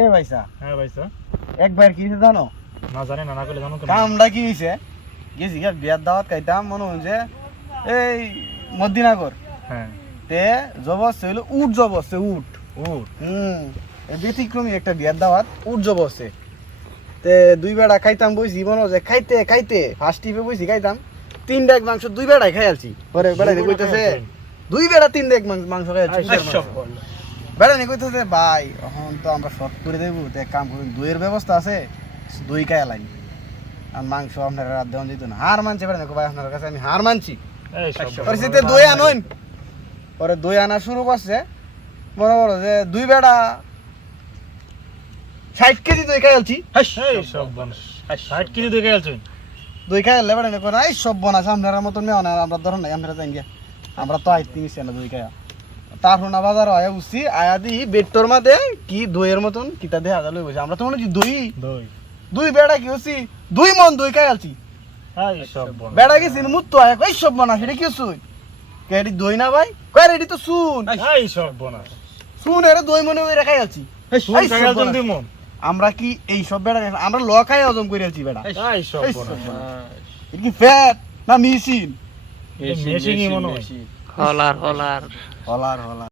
এ ভাইসা হ্যাঁ ভাইসা একবার কি হইছে জানো? না জানি না, না করলে জানো কেন? কামটা কি হইছে, গেছি গা বিয়ার দাওয়াত খাইতাম মনে হচ্ছে এই মদিনাগর হ্যাঁ তে জবস হইলো উট জবসে উট উঠ এই ব্যতিক্রমী একটা বিয়ার দাওয়াত উট জবসে তে দুই বেড়া খাইতাম বইছি মনে হচ্ছে খাইতে খাইতে ফার্স্ট টিপে বইছি খাইতাম 3 ডেক মাংস দুই বেড়াই খাই আলছি পরে বেড়া নি কইতাছে দুই বেড়া 3 ডেক মাংস খাই আলছি বেড়া নি কইতাছে ভাই এখন তো আমরা শর্ট করে দেবো তো এক কাম করুন দইয়ের ব্যবস্থা আছে দই খাই আলাই আর মাংস আপনারা রাত দেওয়া যেত না হার মানছে বেড়া ভাই আপনার কাছে আমি হার মানছি পরিস্থিতিতে দই আনুন পরে দই আনা শুরু করছে মনে করো যে দুই বেড়া 60 কেজি দই খাই আলছি 60 কেজি দেখে গেছেন? দই খাই আলে বেড়া নিকো এই সব বনাস আপনারা মতন নেও না আমরা ধরুন নাই আমরা যাই গিয়া আমরা তো আইতে নিছি না দই খায়া তারপর না বাজার আয়া উঠছি আয়া দি বেটর মাঝে কি দইয়ের মতন কিতা দেখা গেল বসে আমরা তো মনে কি দই দই দুই বেড়া কি হচ্ছি 2 মন দই খাই আলছি বেড়া গেছি মুত তো আয়া কই সব বনাস এটা কি হচ্ছে কেডি দই না ভাই কই রেডি তো শুন এই সব বনাস শুন এর দই মনে করে খাই আলছি আমরা কি এই সব বেড়া আমরা ল খাই হজম করে আলছি বেড়া এই সব বনাস এটা কি ফ্যাট না মেশিন মেশিনই মনে হয়। হলার হলার হলার হলার